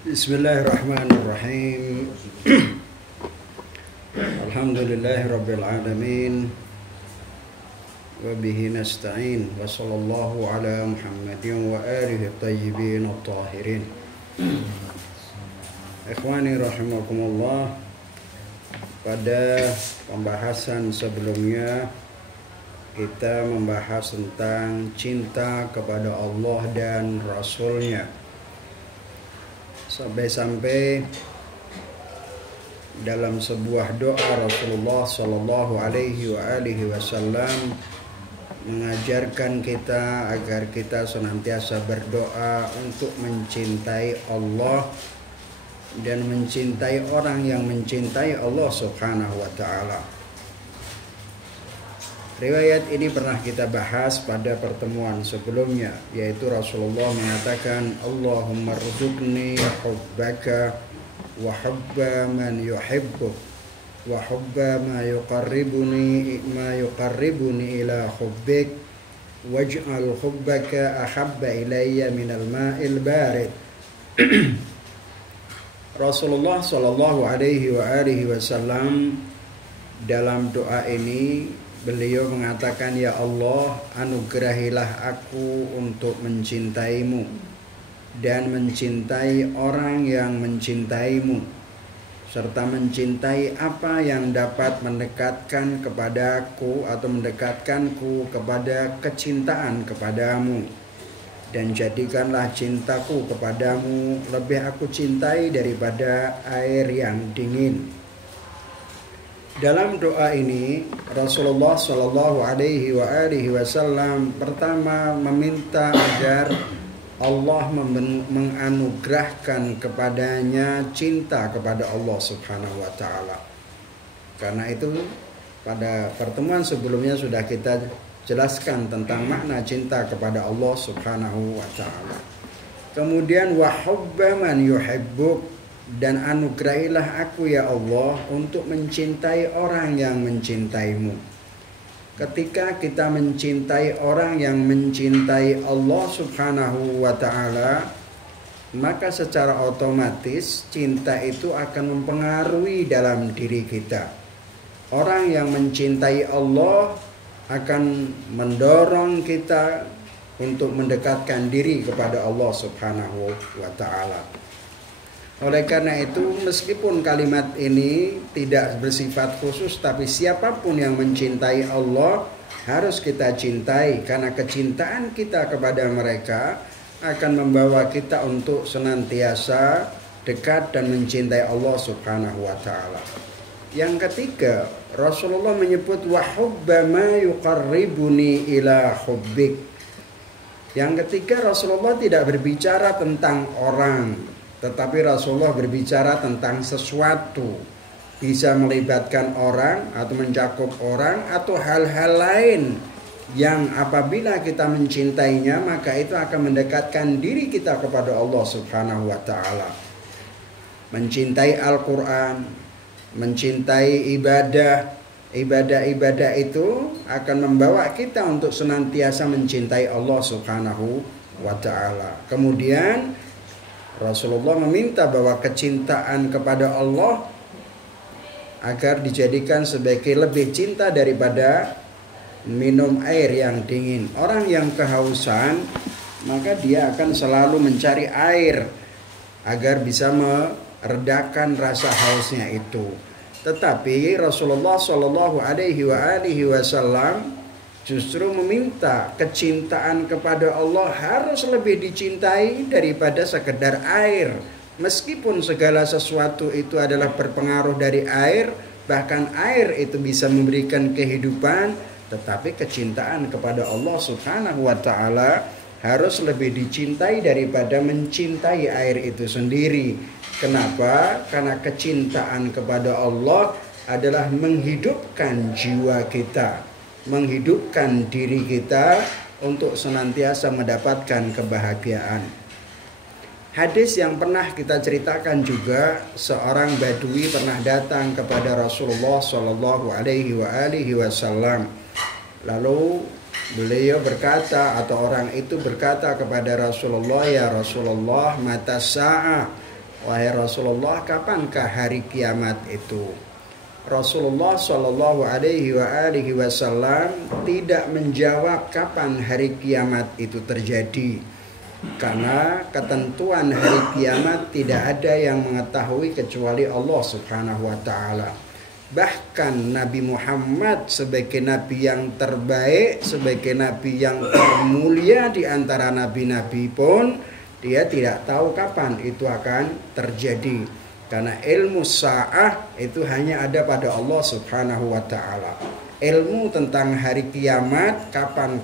Bismillahirrahmanirrahim. Alhamdulillahirabbil alamin. Wa bihi nasta'in. Wa sallallahu ala Muhammadin wa alihi thayyibin at-tahirin. Ikhwani rahimakumullah. Pada pembahasan sebelumnya kita membahas tentang cinta kepada Allah dan Rasul-Nya. Sampai-sampai dalam sebuah doa Rasulullah Shallallahu Alaihi Wasallam mengajarkan kita agar kita senantiasa berdoa untuk mencintai Allah dan mencintai orang yang mencintai Allah Subhanahu wa Ta'ala. Riwayat ini pernah kita bahas pada pertemuan sebelumnya, yaitu Rasulullah mengatakan, Allahumma rzuqni hubbaka wa hubba man yuhibbuk wa hubba ma yuqarribuni ila hubbik waj'al hubbaka ahabba ilayya minal ma'il barid. Rasulullah sallallahu alaihi wasallam dalam doa ini beliau mengatakan, ya Allah, anugerahilah aku untuk mencintaimu dan mencintai orang yang mencintaimu, serta mencintai apa yang dapat mendekatkan kepadaku atau mendekatkanku kepada kecintaan kepadamu. Dan jadikanlah cintaku kepadamu lebih aku cintai daripada air yang dingin. Dalam doa ini Rasulullah Shallallahu Alaihi Wasallam pertama meminta agar Allah menganugerahkan kepadanya cinta kepada Allah Subhanahu Wa Taala. Karena itu pada pertemuan sebelumnya sudah kita jelaskan tentang makna cinta kepada Allah Subhanahu Wa Taala. Kemudian wa hubba man yuhibbuk, dan anugerahilah aku ya Allah untuk mencintai orang yang mencintaimu. Ketika kita mencintai orang yang mencintai Allah Subhanahu wa Ta'ala, maka secara otomatis cinta itu akan mempengaruhi dalam diri kita. Orang yang mencintai Allah akan mendorong kita untuk mendekatkan diri kepada Allah Subhanahu wa Ta'ala. Oleh karena itu, meskipun kalimat ini tidak bersifat khusus, tapi siapapun yang mencintai Allah harus kita cintai, karena kecintaan kita kepada mereka akan membawa kita untuk senantiasa dekat dan mencintai Allah Subhanahu wa Ta'ala. Yang ketiga, Rasulullah menyebut wa hubba ma yuqarribuni ila hubbik. Yang ketiga, Rasulullah tidak berbicara tentang orang, tetapi Rasulullah berbicara tentang sesuatu, bisa melibatkan orang atau mencakup orang atau hal-hal lain yang apabila kita mencintainya maka itu akan mendekatkan diri kita kepada Allah Subhanahu wa Ta'ala. Mencintai Al-Quran, mencintai ibadah itu akan membawa kita untuk senantiasa mencintai Allah Subhanahu wa Ta'ala. Kemudian Rasulullah meminta bahwa kecintaan kepada Allah agar dijadikan sebagai lebih cinta daripada minum air yang dingin. Orang yang kehausan, maka dia akan selalu mencari air agar bisa meredakan rasa hausnya itu. Tetapi Rasulullah Shallallahu Alaihi Wasallam justru meminta kecintaan kepada Allah harus lebih dicintai daripada sekedar air. Meskipun segala sesuatu itu adalah berpengaruh dari air, bahkan air itu bisa memberikan kehidupan, tetapi kecintaan kepada Allah Subhanahu wa Ta'ala harus lebih dicintai daripada mencintai air itu sendiri. Kenapa? Karena kecintaan kepada Allah adalah menghidupkan jiwa kita, menghidupkan diri kita untuk senantiasa mendapatkan kebahagiaan. Hadis yang pernah kita ceritakan juga, seorang badui pernah datang kepada Rasulullah Shallallahu Alaihi Wasallam. Lalu beliau berkata, atau orang itu berkata kepada Rasulullah, ya Rasulullah, mata sa'ah, wahai Rasulullah, kapankah hari kiamat itu? Rasulullah Shallallahu Alaihi Wasallam tidak menjawab kapan hari kiamat itu terjadi, karena ketentuan hari kiamat tidak ada yang mengetahui kecuali Allah Subhanahu Wa Taala. Bahkan Nabi Muhammad sebagai nabi yang terbaik, sebagai nabi yang termulia di antara nabi-nabi pun, dia tidak tahu kapan itu akan terjadi. Karena ilmu sa'ah itu hanya ada pada Allah Subhanahu wa Ta'ala. Ilmu tentang hari kiamat kapan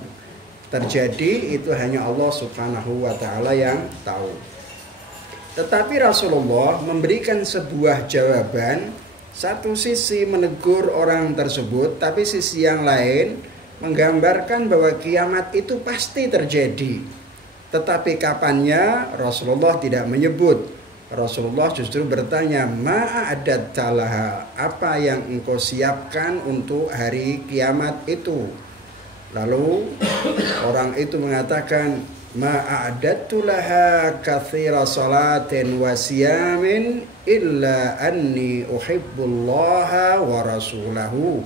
terjadi itu hanya Allah Subhanahu wa Ta'ala yang tahu. Tetapi Rasulullah memberikan sebuah jawaban, satu sisi menegur orang tersebut, tapi sisi yang lain menggambarkan bahwa kiamat itu pasti terjadi. Tetapi kapannya Rasulullah tidak menyebut. Rasulullah justru bertanya, ma'adattalaha, apa yang engkau siapkan untuk hari kiamat itu? Lalu orang itu mengatakan, ma'adattulaha katsira salatin wa siyamin illa anni uhibbullaha wa rasulahu.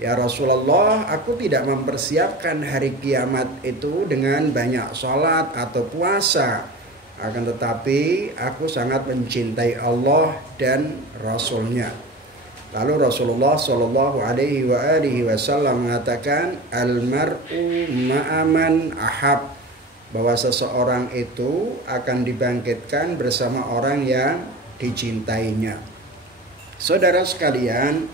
Ya Rasulullah, aku tidak mempersiapkan hari kiamat itu dengan banyak sholat atau puasa. Akan tetapi aku sangat mencintai Allah dan Rasulnya. Lalu Rasulullah Shallallahu Alaihi Wasallam mengatakan, Al-mar'u ma'aman ahab, bahwa seseorang itu akan dibangkitkan bersama orang yang dicintainya. Saudara sekalian,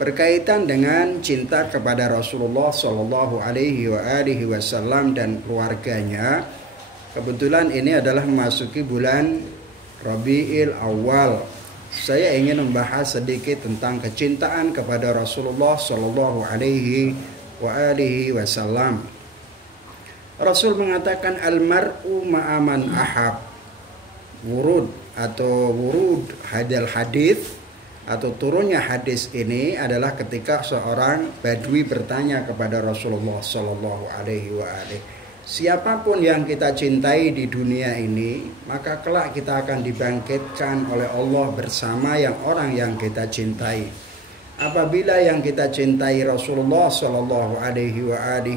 berkaitan dengan cinta kepada Rasulullah Shallallahu Alaihi Wasallam dan keluarganya, kebetulan ini adalah memasuki bulan Rabiul Awal. Saya ingin membahas sedikit tentang kecintaan kepada Rasulullah Shallallahu Alaihi Wasallam. Rasul mengatakan almar'u ma'aman ahab. Wurud hadal hadis atau turunnya hadis ini adalah ketika seorang badui bertanya kepada Rasulullah Shallallahu Alaihi Wasallam, siapapun yang kita cintai di dunia ini, maka kelak kita akan dibangkitkan oleh Allah bersama orang yang kita cintai. Apabila yang kita cintai Rasulullah Shallallahu Alaihi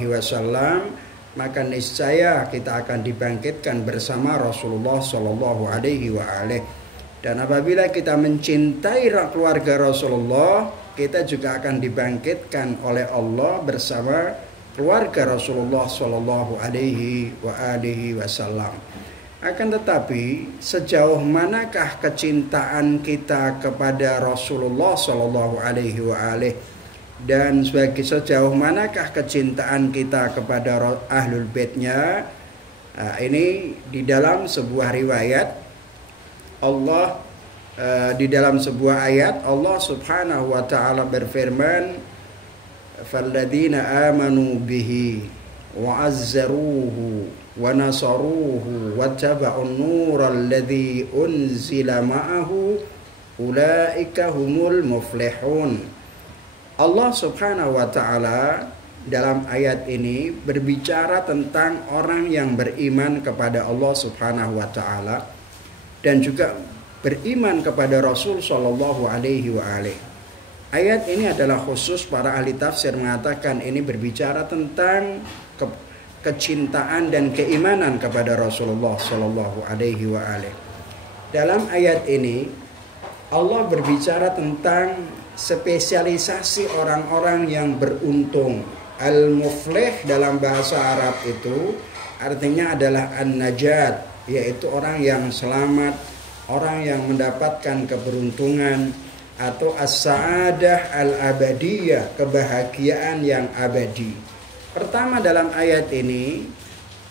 Wasallam, maka niscaya kita akan dibangkitkan bersama Rasulullah Shallallahu Alaihi Wasallam. Dan apabila kita mencintai keluarga Rasulullah, kita juga akan dibangkitkan oleh Allah bersama keluarga Rasulullah Shallallahu Alaihi Wasallam. Akan tetapi, sejauh manakah kecintaan kita kepada Rasulullah Shallallahu Alaihi Wasallam, dan sejauh manakah kecintaan kita kepada Ahlul Baitnya? Ini di dalam sebuah riwayat Allah, di dalam sebuah ayat Allah Subhanahu wa Ta'ala berfirman, falladzina amanu bihi wa azzaruhu wa nasaruhu wa taba'un nural ladzi unzila ma'ahu ulaika humul muflihun. Allah Subhanahu wa Ta'ala dalam ayat ini berbicara tentang orang yang beriman kepada Allah Subhanahu wa Ta'ala dan juga beriman kepada Rasul Shallallahu Alaihi Wasallam. Ayat ini adalah khusus para ahli tafsir mengatakan ini berbicara tentang kecintaan dan keimanan kepada Rasulullah Shallallahu Alaihi Wasallam. Dalam ayat ini Allah berbicara tentang spesialisasi orang-orang yang beruntung. Al-muflih dalam bahasa Arab itu artinya adalah an-najat, yaitu orang yang selamat, orang yang mendapatkan keberuntungan, atau as-sa'adah al-abadiyah, kebahagiaan yang abadi. Pertama dalam ayat ini,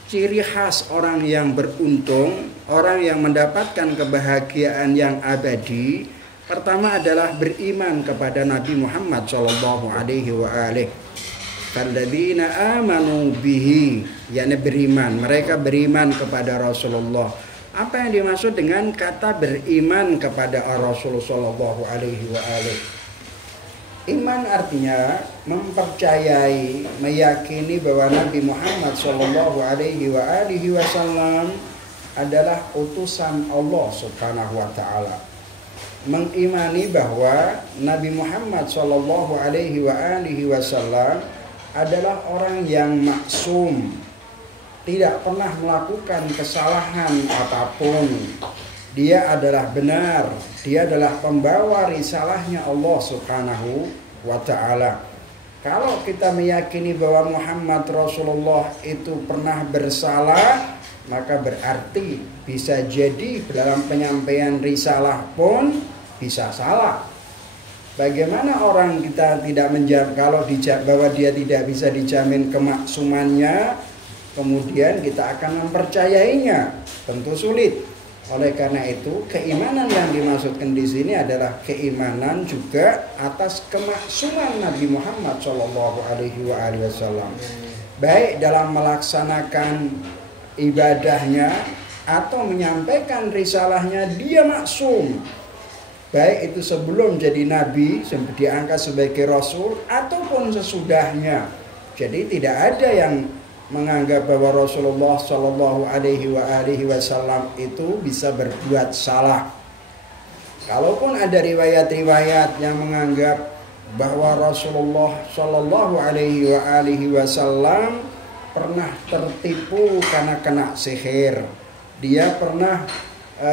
ciri khas orang yang beruntung, orang yang mendapatkan kebahagiaan yang abadi, pertama adalah beriman kepada Nabi Muhammad sallallahu alaihi wasallam. Kalladzina amanu bihi, yakni beriman, mereka beriman kepada Rasulullah. Apa yang dimaksud dengan kata beriman kepada Rasul sallallahu alaihi wasallam? Iman artinya mempercayai, meyakini bahwa Nabi Muhammad sallallahu alaihi wasallam adalah utusan Allah Subhanahu wa taala. Mengimani bahwa Nabi Muhammad sallallahu alaihi wasallam adalah orang yang maksum, tidak pernah melakukan kesalahan apapun. Dia adalah benar, dia adalah pembawa risalahnya Allah Subhanahu wa taala. Kalau kita meyakini bahwa Muhammad Rasulullah itu pernah bersalah, maka berarti bisa jadi dalam penyampaian risalah pun bisa salah. Bagaimana orang kita tidak menjamin kalau bahwa dia tidak bisa dijamin kemaksumannya, kemudian kita akan mempercayainya? Tentu sulit. Oleh karena itu, keimanan yang dimaksudkan di sini adalah keimanan juga atas kemaksuman Nabi Muhammad SAW, baik dalam melaksanakan ibadahnya atau menyampaikan risalahnya, dia maksum, baik itu sebelum jadi nabi, diangkat sebagai rasul, ataupun sesudahnya. Jadi tidak ada yang menganggap bahwa Rasulullah Shallallahu Alaihi Wasallam itu bisa berbuat salah. Kalaupun ada riwayat-riwayat yang menganggap bahwa Rasulullah Shallallahu Alaihi Wasallam pernah tertipu karena kena sihir, dia pernah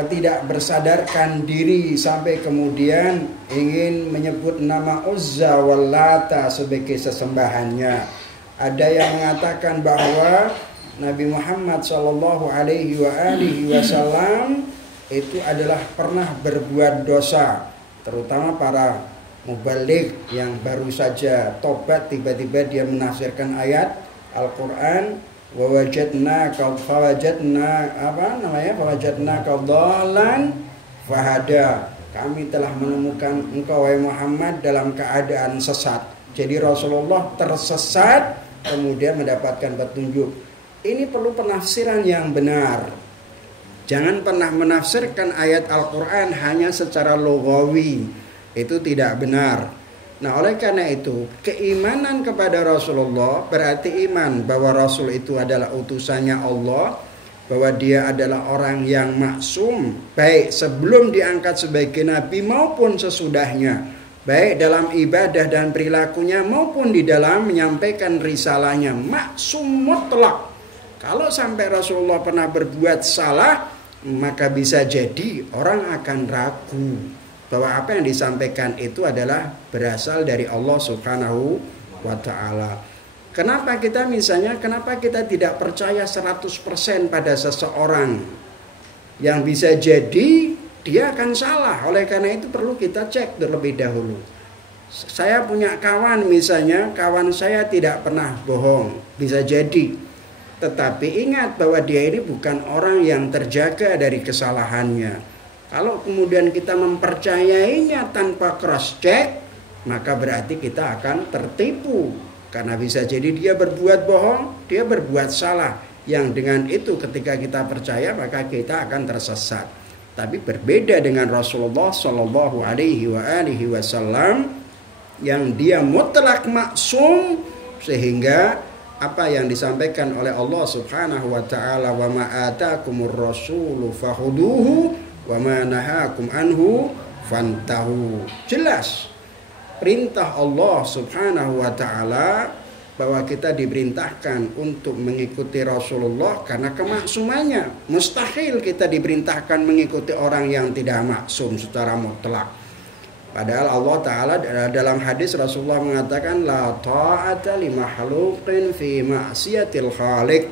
tidak bersadarkan diri sampai kemudian ingin menyebut nama Uzza wal Lata sebagai sesembahannya. Ada yang mengatakan bahwa Nabi Muhammad Shallallahu Alaihi Wasallam itu adalah pernah berbuat dosa, terutama para mubalik yang baru saja tobat, tiba-tiba dia menafsirkan ayat Al-Quran, wajadna qaddalan fahada. Kami telah menemukan engkau wahai Muhammad dalam keadaan sesat. Jadi Rasulullah tersesat kemudian mendapatkan petunjuk. Ini perlu penafsiran yang benar. Jangan pernah menafsirkan ayat Al-Quran hanya secara lughawi. Itu tidak benar. Nah, oleh karena itu, keimanan kepada Rasulullah berarti iman bahwa Rasul itu adalah utusannya Allah, bahwa dia adalah orang yang maksum, baik sebelum diangkat sebagai nabi maupun sesudahnya, baik dalam ibadah dan perilakunya maupun di dalam menyampaikan risalahnya, maksum mutlak. Kalau sampai Rasulullah pernah berbuat salah, maka bisa jadi orang akan ragu bahwa apa yang disampaikan itu adalah berasal dari Allah Subhanahu wa taala. Kenapa kita tidak percaya 100% pada seseorang yang bisa jadi dia akan salah? Oleh karena itu perlu kita cek terlebih dahulu. Saya punya kawan misalnya, kawan saya tidak pernah bohong, bisa jadi. Tetapi ingat bahwa dia ini bukan orang yang terjaga dari kesalahannya. Kalau kemudian kita mempercayainya tanpa cross check, maka berarti kita akan tertipu. Karena bisa jadi dia berbuat bohong, dia berbuat salah. Yang dengan itu ketika kita percaya maka kita akan tersesat. Tapi berbeda dengan Rasulullah Shallallahu Alaihi Wasallam yang dia mutlak maksum, sehingga apa yang disampaikan oleh Allah Subhanahu wa taala, wa ma atakumur rasulu fakhuduhu wa ma nahakum anhu fantahu. Jelas perintah Allah Subhanahu wa taala bahwa kita diperintahkan untuk mengikuti Rasulullah karena kemaksumannya. Mustahil kita diperintahkan mengikuti orang yang tidak maksum secara mutlak. Padahal Allah Ta'ala dalam hadis Rasulullah mengatakan la ta'ata li makhluqin fi ma'siyatil khaliq.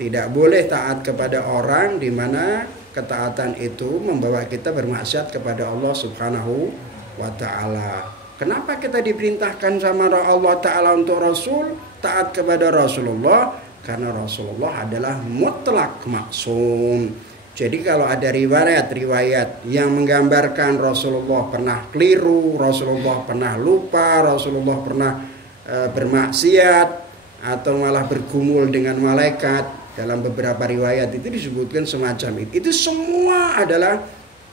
Tidak boleh taat kepada orang di mana ketaatan itu membawa kita bermaksiat kepada Allah Subhanahu wa taala. Kenapa kita diperintahkan sama Allah Ta'ala untuk Rasul taat kepada Rasulullah? Karena Rasulullah adalah mutlak maksum. Jadi kalau ada riwayat yang menggambarkan Rasulullah pernah keliru, Rasulullah pernah lupa, Rasulullah pernah bermaksiat atau malah bergumul dengan malaikat, dalam beberapa riwayat itu disebutkan semacam itu. Itu semua adalah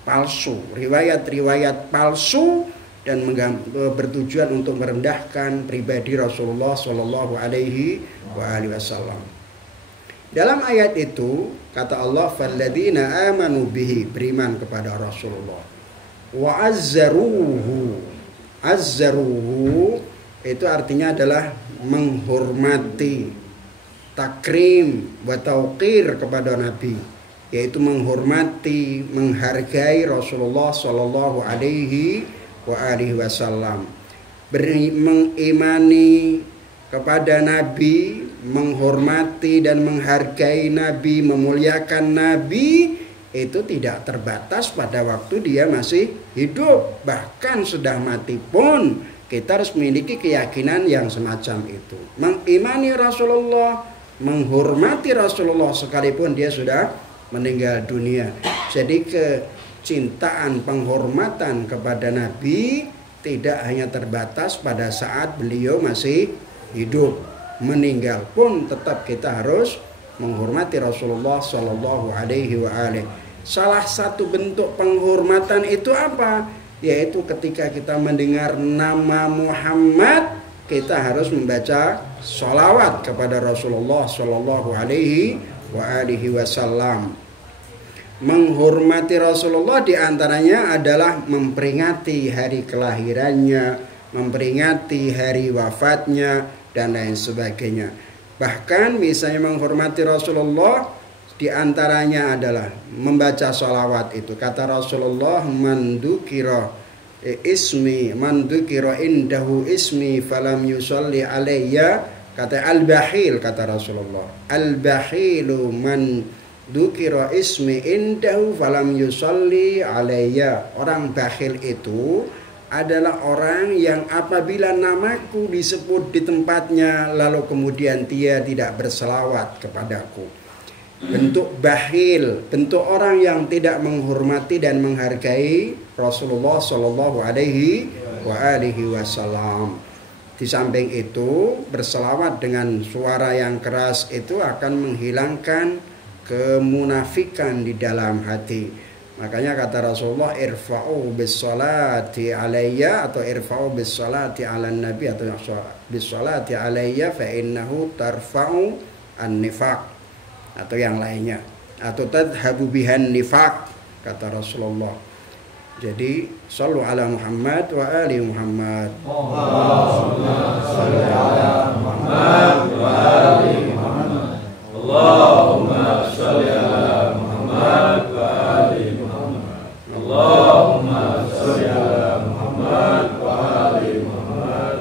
palsu, riwayat-riwayat palsu dan bertujuan untuk merendahkan pribadi Rasulullah Shallallahu Alaihi Wasallam. Dalam ayat itu kata Allah, falladzina amanu bihi, beriman kepada Rasulullah, wa azzaruhu. Azzaruhu itu artinya adalah menghormati, takrim wa tauqir kepada Nabi, yaitu menghormati, menghargai Rasulullah sallallahu alaihi wa alihi wasallam. Mengimani kepada Nabi, menghormati dan menghargai Nabi, memuliakan Nabi, itu tidak terbatas pada waktu dia masih hidup, bahkan sudah mati pun kita harus memiliki keyakinan yang semacam itu. Mengimani Rasulullah, menghormati Rasulullah sekalipun dia sudah meninggal dunia. Jadi kecintaan, penghormatan kepada Nabi tidak hanya terbatas pada saat beliau masih hidup, meninggal pun tetap kita harus menghormati Rasulullah Shallallahu Alaihi Wasallam. Salah satu bentuk penghormatan itu apa? Yaitu ketika kita mendengar nama Muhammad, kita harus membaca sholawat kepada Rasulullah Shallallahu Alaihi Wasallam. Menghormati Rasulullah diantaranya adalah memperingati hari kelahirannya, memperingati hari wafatnya, dan lain sebagainya. Bahkan misalnya menghormati Rasulullah diantaranya adalah membaca sholawat itu. Kata Rasulullah, mandukiro ismi, mandukiro indahu ismi falam yusalli alayya, kata al-bakhil, kata Rasulullah, al-bakhilu man dukira ismi indahu falam yusalli alayya. Orang bakhil itu adalah orang yang apabila namaku disebut di tempatnya lalu kemudian dia tidak berselawat kepadaku. Bentuk bakhil, bentuk orang yang tidak menghormati dan menghargai Rasulullah Shallallahu Alaihi Wasallam. Di samping itu, berselawat dengan suara yang keras itu akan menghilangkan kemunafikan di dalam hati. Makanya kata Rasulullah, irfa'u bis-salati alayya, atau irfa'u bis-salati ala nabi, atau bis-salati alayya fa innahu tarfa'u an-nifaq, atau yang lainnya, atau tadhabu bihan nifaq, kata Rasulullah. Jadi sallu ala Muhammad wa ali Muhammad. Allahumma salli ala Muhammad wa ali Muhammad. Allahumma salli ala Muhammad wa ali Muhammad. Allahumma salli ala Muhammad wa ali Muhammad.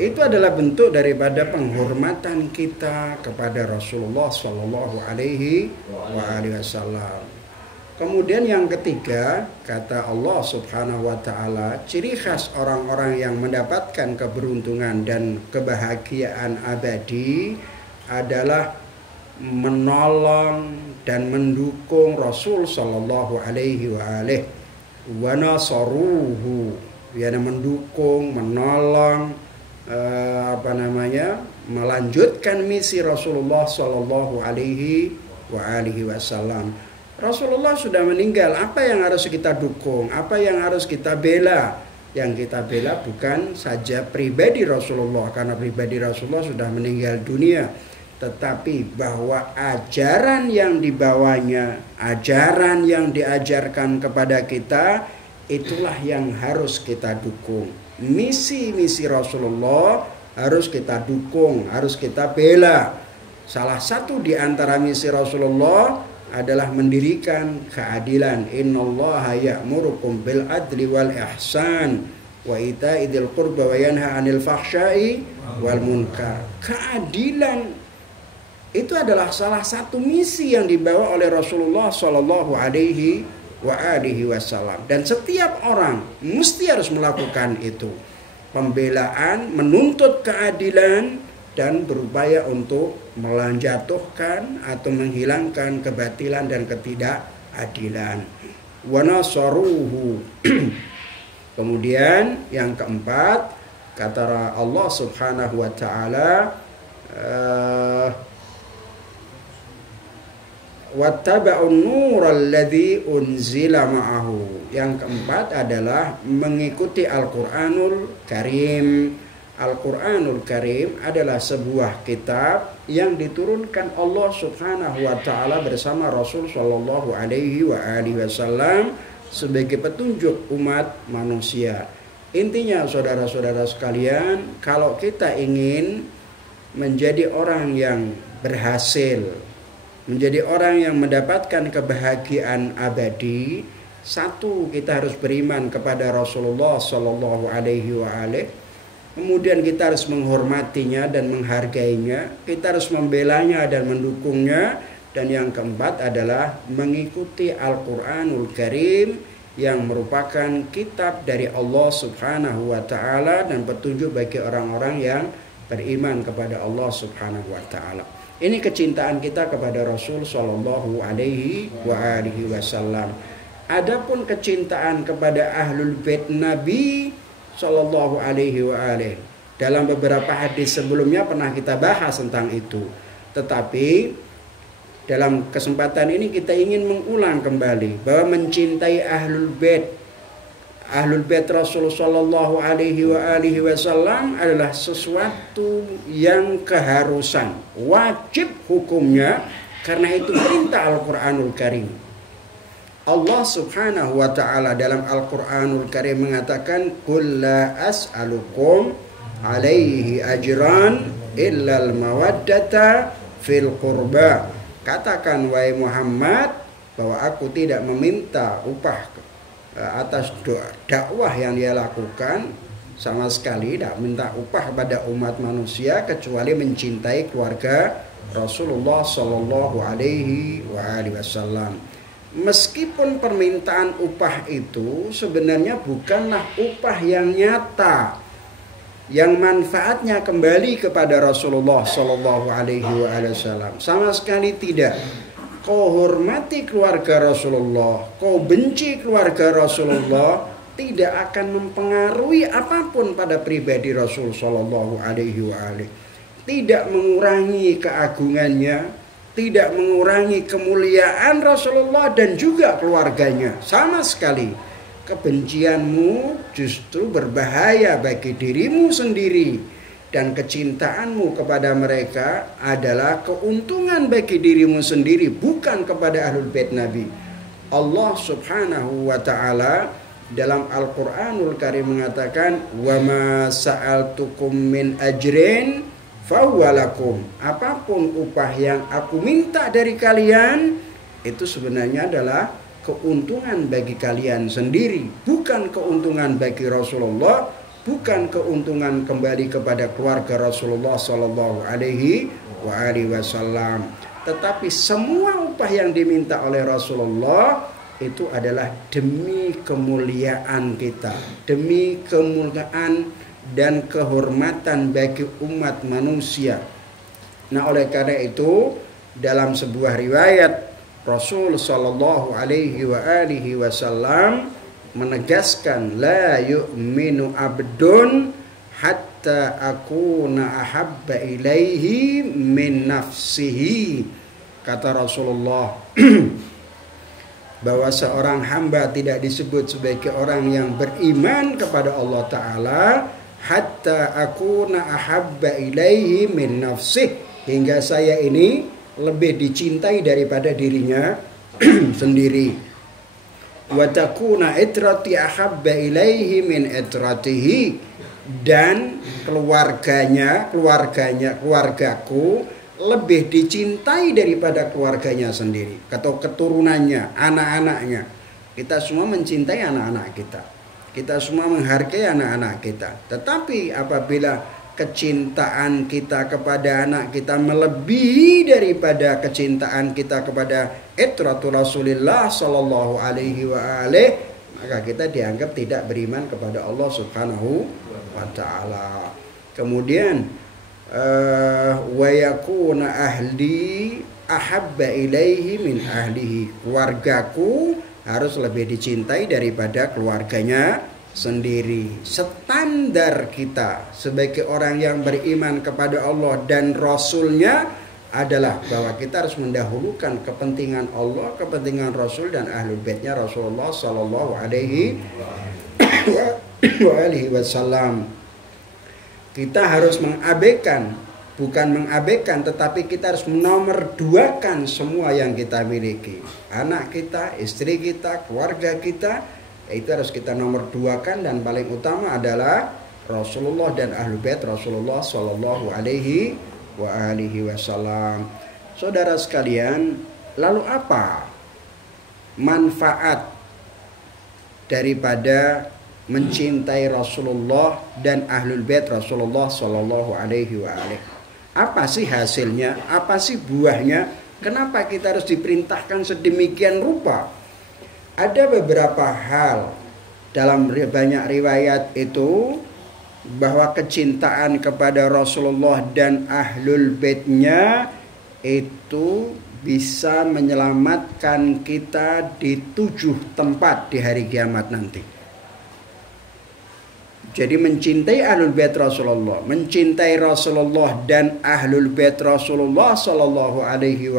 Itu adalah bentuk daripada penghormatan kita kepada Rasulullah Shallallahu Alaihi Wasallam. Kemudian yang ketiga, kata Allah Subhanahu wa taala, ciri khas orang-orang yang mendapatkan keberuntungan dan kebahagiaan abadi adalah menolong dan mendukung Rasul Sallallahu Alaihi wa nasaruhu, ya, mendukung, menolong, melanjutkan misi Rasulullah Sallallahu Alaihi Wasallam. Rasulullah sudah meninggal, apa yang harus kita dukung, apa yang harus kita bela? Yang kita bela bukan saja pribadi Rasulullah, karena pribadi Rasulullah sudah meninggal dunia, tetapi bahwa ajaran yang dibawanya, ajaran yang diajarkan kepada kita, itulah yang harus kita dukung. Misi-misi Rasulullah harus kita dukung, harus kita bela. Salah satu di antara misi Rasulullah adalah mendirikan keadilan. Innallaha ya'murukum bil adli wal ihsan wa ita'idil qurba wa yanha 'anil fahsya'i wal munkar. Keadilan itu adalah salah satu misi yang dibawa oleh Rasulullah Shallallahu Alaihi Wasallam, dan setiap orang mesti harus melakukan itu. Pembelaan, menuntut keadilan, dan berupaya untuk menjatuhkan atau menghilangkan kebatilan dan ketidakadilan. Wa nasaruhu. Kemudian yang keempat, kata Allah Subhanahu wa taala, wattaba'un nural ladzi unzila ma'ahu. Yang keempat adalah mengikuti Al-Qur'anul Karim, Al-Quranul Karim adalah sebuah kitab yang diturunkan Allah Subhanahu wa Ta'ala bersama Rasul Shallallahu Alaihi Wasallam sebagai petunjuk umat manusia. Intinya saudara-saudara sekalian, kalau kita ingin menjadi orang yang berhasil, menjadi orang yang mendapatkan kebahagiaan abadi, satu, kita harus beriman kepada Rasulullah Shallallahu Alaihi Wasallam. Kemudian kita harus menghormatinya dan menghargainya. Kita harus membelanya dan mendukungnya. Dan yang keempat adalah mengikuti Al-Quranul Karim yang merupakan kitab dari Allah Subhanahu wa Ta'ala dan petunjuk bagi orang-orang yang beriman kepada Allah Subhanahu wa Ta'ala. Ini kecintaan kita kepada Rasul Sallallahu Alaihi Wasallam. Adapun kecintaan kepada Ahlul Bait Nabi Sallallahu Alaihi Wasallam, dalam beberapa hadis sebelumnya pernah kita bahas tentang itu. Tetapi dalam kesempatan ini kita ingin mengulang kembali bahwa mencintai Ahlul Bait Rasul Sallallahu Alaihi Wasallam adalah sesuatu yang keharusan, wajib hukumnya, karena itu perintah Al-Quranul Karim. Allah Subhanahu wa Ta'ala dalam Al-Quranul Karim mengatakan, "Qul la as'alukum alaihi ajran illal mawaddata fil qurba." Katakan wahai Muhammad bahwa aku tidak meminta upah atas dakwah yang dia lakukan, sama sekali tidak minta upah pada umat manusia kecuali mencintai keluarga Rasulullah Sallallahu Alaihi Wasallam. Meskipun permintaan upah itu sebenarnya bukanlah upah yang nyata, yang manfaatnya kembali kepada Rasulullah Sallallahu Alaihi Wasallam, sama sekali tidak. Kau hormati keluarga Rasulullah, kau benci keluarga Rasulullah, tidak akan mempengaruhi apapun pada pribadi Rasul Sallallahu Alaihi Wasallam. Tidak mengurangi keagungannya, tidak mengurangi kemuliaan Rasulullah dan juga keluarganya. Sama sekali. Kebencianmu justru berbahaya bagi dirimu sendiri. Dan kecintaanmu kepada mereka adalah keuntungan bagi dirimu sendiri, bukan kepada Ahlul Bait Nabi. Allah Subhanahu wa Ta'ala dalam Al-Quranul Karim mengatakan, "Wa ma sa'altukum min ajrin fahuwalakum." Apapun upah yang aku minta dari kalian, itu sebenarnya adalah keuntungan bagi kalian sendiri, bukan keuntungan bagi Rasulullah, bukan keuntungan kembali kepada keluarga Rasulullah Sallallahu Alaihi Wasallam. Tetapi semua upah yang diminta oleh Rasulullah itu adalah demi kemuliaan kita, demi kemuliaan dan kehormatan bagi umat manusia. Nah, oleh karena itu dalam sebuah riwayat Rasul Sallallahu Alaihi Wasallam menegaskan, la yu'minu abdun hatta akuna ahabba ilaihi min nafsihi. Kata Rasulullah bahwa seorang hamba tidak disebut sebagai orang yang beriman kepada Allah Ta'ala hatta akuna ahabba ilaihi min nafsih, hingga saya ini lebih dicintai daripada dirinya sendiri. Wa takuna itrati ahabba ilaihi min itratihi, dan keluargaku lebih dicintai daripada keluarganya sendiri atau keturunannya, anak-anaknya. Kita semua mencintai anak-anak kita. Kita semua menghargai anak-anak kita. Tetapi apabila kecintaan kita kepada anak kita melebihi daripada kecintaan kita kepada itratul Rasulillah Sallallahu Alaihi Wasallam, maka kita dianggap tidak beriman kepada Allah Subhanahu wa Ta'ala. Kemudian wa yakuna ahli ahabba ilaihi min ahlihi, keluargaku harus lebih dicintai daripada keluarganya sendiri. Standar kita sebagai orang yang beriman kepada Allah dan Rasulnya adalah bahwa kita harus mendahulukan kepentingan Allah, kepentingan Rasul dan Ahlul Baitnya Rasulullah Sallallahu Alaihi Wasallam. Kita harus mengabaikan, bukan mengabaikan, tetapi kita harus menomorduakan semua yang kita miliki. Anak kita, istri kita, keluarga kita, itu harus kita nomorduakan, dan paling utama adalah Rasulullah dan Ahlul Bait Rasulullah Shallallahu Alaihi Wasallam. Saudara sekalian, lalu apa manfaat daripada mencintai Rasulullah dan Ahlul Bait Rasulullah Shallallahu Alaihi Wasallam? Apa sih hasilnya? Apa sih buahnya? Kenapa kita harus diperintahkan sedemikian rupa? Ada beberapa hal dalam banyak riwayat itu bahwa kecintaan kepada Rasulullah dan Ahlul Baitnya itu bisa menyelamatkan kita di 7 tempat di hari kiamat nanti. Jadi mencintai Ahlul Bait Rasulullah, mencintai Rasulullah dan Ahlul Bait Rasulullah Sallallahu Alaihi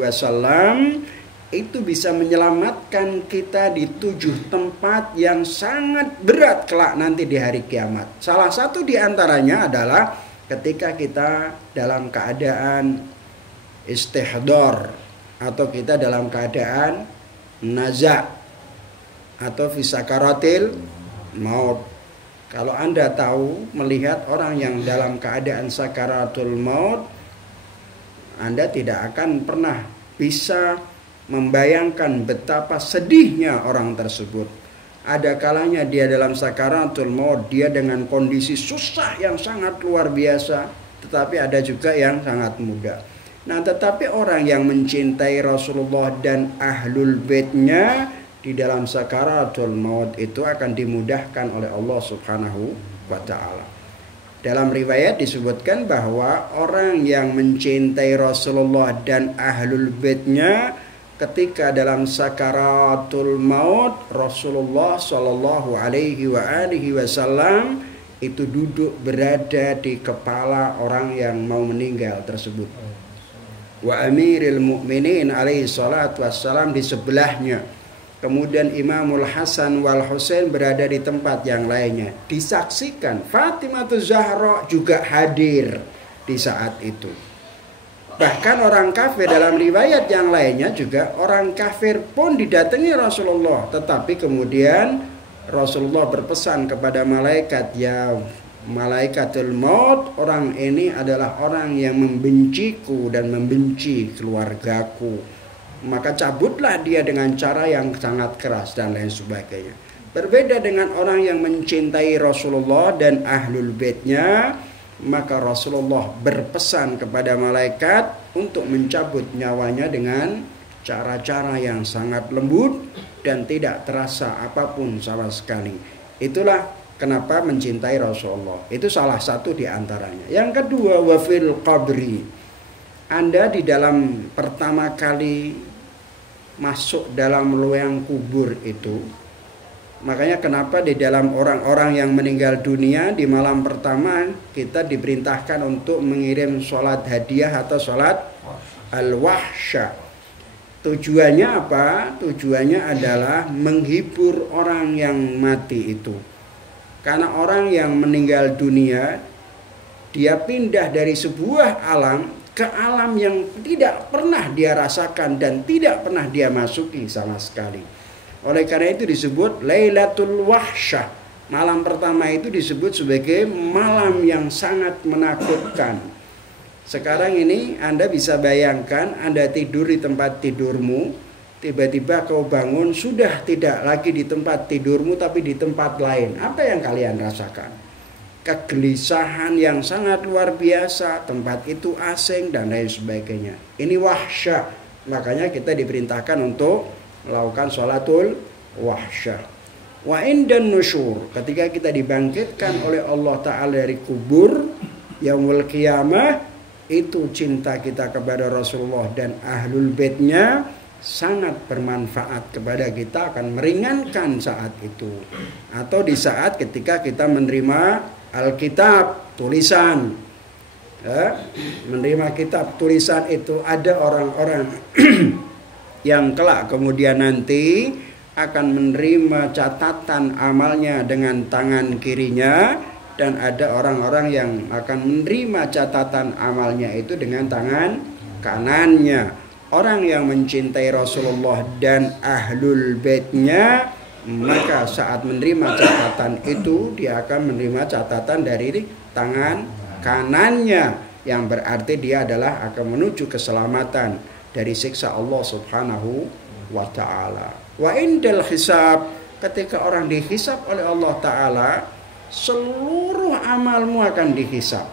Wasallam itu bisa menyelamatkan kita di 7 tempat yang sangat berat kelak nanti di hari kiamat. Salah satu di antaranya adalah ketika kita dalam keadaan istihdar atau kita dalam keadaan naza atau fi sakaratil maut. Kalau Anda tahu melihat orang yang dalam keadaan sakaratul maut, Anda tidak akan pernah bisa membayangkan betapa sedihnya orang tersebut. Ada kalanya dia dalam sakaratul maut, dia dengan kondisi susah yang sangat luar biasa, tetapi ada juga yang sangat mudah. Nah, tetapi orang yang mencintai Rasulullah dan Ahlul Baitnya di dalam sakaratul maut itu akan dimudahkan oleh Allah Subhanahu wa ta'ala. Dalam riwayat disebutkan bahwa orang yang mencintai Rasulullah dan Ahlul Baitnya ketika dalam sakaratul maut, Rasulullah Shallallahu Alaihi Wasallam itu duduk berada di kepala orang yang mau meninggal tersebut. Wa amiril mu'minin alaihi salatu wassalam di sebelahnya. Kemudian Imamul Hasan wal Husain berada di tempat yang lainnya. Disaksikan Fatimah Zahra juga hadir di saat itu. Bahkan orang kafir dalam riwayat yang lainnya juga orang kafir pun didatangi Rasulullah. Tetapi kemudian Rasulullah berpesan kepada malaikat, ya malaikatul maut, orang ini adalah orang yang membenciku dan membenci keluargaku. Maka cabutlah dia dengan cara yang sangat keras dan lain sebagainya. Berbeda dengan orang yang mencintai Rasulullah dan Ahlul Baitnya, maka Rasulullah berpesan kepada malaikat untuk mencabut nyawanya dengan cara-cara yang sangat lembut dan tidak terasa apapun sama sekali. Itulah kenapa mencintai Rasulullah. Itu salah satu di antaranya. Yang kedua, wafil qabri. Anda di dalam pertama kali masuk dalam loyang kubur itu, makanya kenapa di dalam orang-orang yang meninggal dunia di malam pertama kita diperintahkan untuk mengirim sholat hadiah atau sholat al-wahsya. Tujuannya apa? Tujuannya adalah menghibur orang yang mati itu. Karena orang yang meninggal dunia, dia pindah dari sebuah alam ke alam yang tidak pernah dia rasakan dan tidak pernah dia masuki sama sekali. Oleh karena itu disebut Lailatul Wahsyah. Malam pertama itu disebut sebagai malam yang sangat menakutkan. Sekarang ini Anda bisa bayangkan Anda tidur di tempat tidurmu, tiba-tiba kau bangun sudah tidak lagi di tempat tidurmu tapi di tempat lain. Apa yang kalian rasakan? Kegelisahan yang sangat luar biasa, tempat itu asing dan lain sebagainya. Ini wahsyah. Makanya kita diperintahkan untuk melakukan sholatul wahsyah. Wa indan nusyur, ketika kita dibangkitkan oleh Allah Ta'ala dari kubur yaumul qiyamah, itu cinta kita kepada Rasulullah dan Ahlul Baitnya sangat bermanfaat kepada kita, akan meringankan saat itu. Atau di saat ketika kita menerima Alkitab tulisan, menerima kitab tulisan itu, ada orang-orang yang kelak kemudian nanti akan menerima catatan amalnya dengan tangan kirinya, dan ada orang-orang yang akan menerima catatan amalnya itu dengan tangan kanannya. Orang yang mencintai Rasulullah dan ahlul baitnya, maka saat menerima catatan itu dia akan menerima catatan dari tangan kanannya, yang berarti dia adalah akan menuju keselamatan dari siksa Allah Subhanahu wa ta'ala. Wa indal hisab, ketika orang dihisab oleh Allah Ta'ala, seluruh amalmu akan dihisab,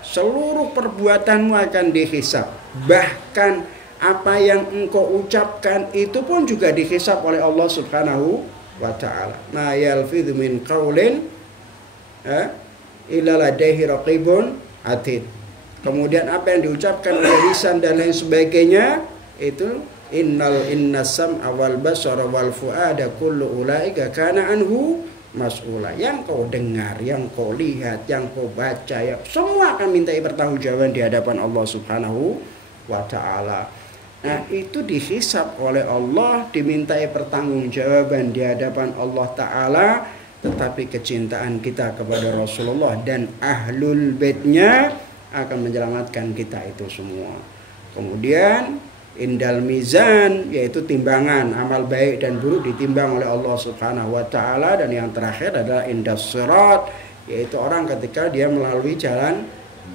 seluruh perbuatanmu akan dihisab, bahkan apa yang engkau ucapkan itu pun juga dihisab oleh Allah Subhanahu wa ta'ala. Ma yalfidhu min qaulin illa ladaihi raqibun atid. Kemudian apa yang diucapkan oleh lisan dan lain sebagainya itu inna sam'a wal basara wal fuada kullu ulaika kana anhu mas'ula. Yang kau dengar, yang kau lihat, yang kau baca, ya, semua akan mintai pertanggungjawaban di hadapan Allah Subhanahu wa ta'ala. Nah, itu dihisab oleh Allah, dimintai pertanggungjawaban di hadapan Allah Ta'ala. Tetapi kecintaan kita kepada Rasulullah dan ahlul baitnya akan menyelamatkan kita itu semua. Kemudian indal mizan, yaitu timbangan amal baik dan buruk ditimbang oleh Allah Subhanahu wa ta'ala. Dan yang terakhir adalah indas sirat, yaitu orang ketika dia melalui jalan,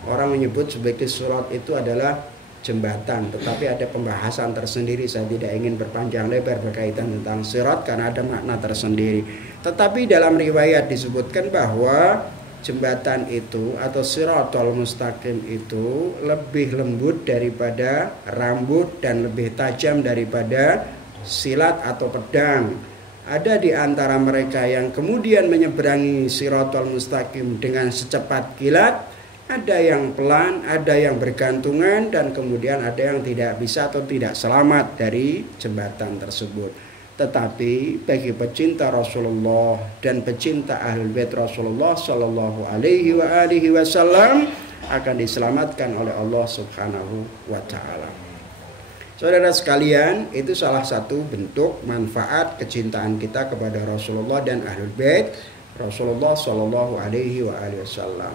orang menyebut sebagai sirat itu adalah jembatan, tetapi ada pembahasan tersendiri. Saya tidak ingin berpanjang lebar berkaitan tentang sirat karena ada makna tersendiri. Tetapi dalam riwayat disebutkan bahwa jembatan itu atau siratal mustaqim itu lebih lembut daripada rambut dan lebih tajam daripada silat atau pedang. Ada di antara mereka yang kemudian menyeberangi siratal mustaqim dengan secepat kilat, ada yang pelan, ada yang bergantungan, dan kemudian ada yang tidak bisa atau tidak selamat dari jembatan tersebut. Tetapi bagi pecinta Rasulullah dan pecinta ahlul bait Rasulullah sallallahu alaihi wasallam akan diselamatkan oleh Allah Subhanahu wa taala. Saudara sekalian, itu salah satu bentuk manfaat kecintaan kita kepada Rasulullah dan ahlul bait Rasulullah sallallahu alaihi wasallam.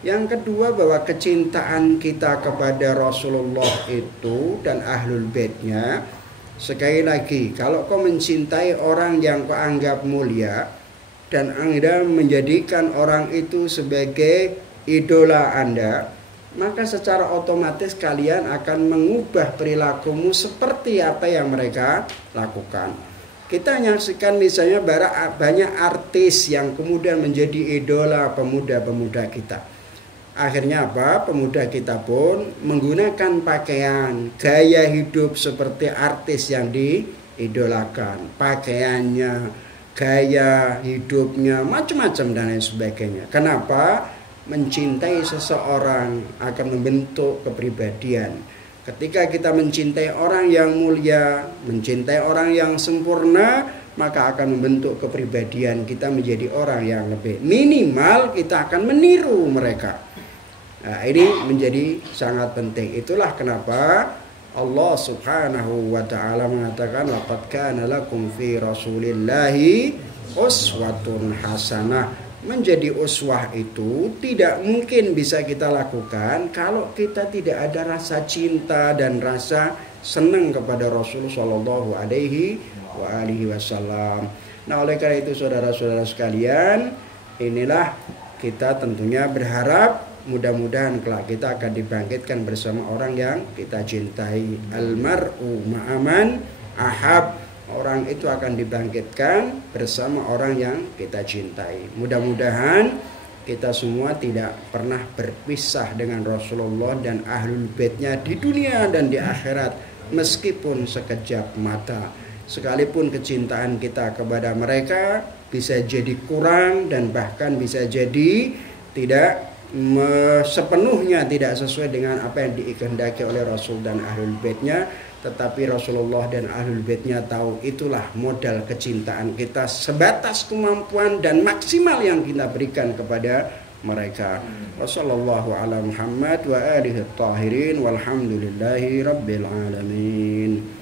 Yang kedua, bahwa kecintaan kita kepada Rasulullah itu dan ahlul baitnya, sekali lagi, kalau kau mencintai orang yang kau anggap mulia dan Anda menjadikan orang itu sebagai idola Anda, maka secara otomatis kalian akan mengubah perilakumu seperti apa yang mereka lakukan. Kita menyaksikan misalnya banyak artis yang kemudian menjadi idola pemuda-pemuda kita. Akhirnya apa? Pemuda kita pun menggunakan pakaian, gaya hidup seperti artis yang diidolakan. Pakaiannya, gaya hidupnya, macam-macam dan lain sebagainya. Kenapa? Mencintai seseorang akan membentuk kepribadian. Ketika kita mencintai orang yang mulia, mencintai orang yang sempurna, maka akan membentuk kepribadian kita menjadi orang yang lebih minimal kita akan meniru mereka. Nah, ini menjadi sangat penting. Itulah kenapa Allah Subhanahu wa ta'ala mengatakan laqad kana lakum fi rasulillahi uswatun hasanah. Menjadi uswah itu tidak mungkin bisa kita lakukan kalau kita tidak ada rasa cinta dan rasa senang kepada Rasulullah Shallallahu Alaihi Wasallam. Nah, oleh karena itu saudara-saudara sekalian, inilah kita tentunya berharap mudah-mudahan kelak kita akan dibangkitkan bersama orang yang kita cintai. Almar'u ma'aman ahab. Orang itu akan dibangkitkan bersama orang yang kita cintai. Mudah-mudahan kita semua tidak pernah berpisah dengan Rasulullah dan ahlul baitnya di dunia dan di akhirat, meskipun sekejap mata. Sekalipun kecintaan kita kepada mereka bisa jadi kurang dan bahkan bisa jadi tidak sepenuhnya tidak sesuai dengan apa yang dikehendaki oleh Rasul dan ahlul baitnya, tetapi Rasulullah dan ahlul baitnya tahu itulah modal kecintaan kita sebatas kemampuan dan maksimal yang kita berikan kepada mereka. Wassallallahu ala Muhammad wa alihi tahirin walhamdulillahi rabbil alamin.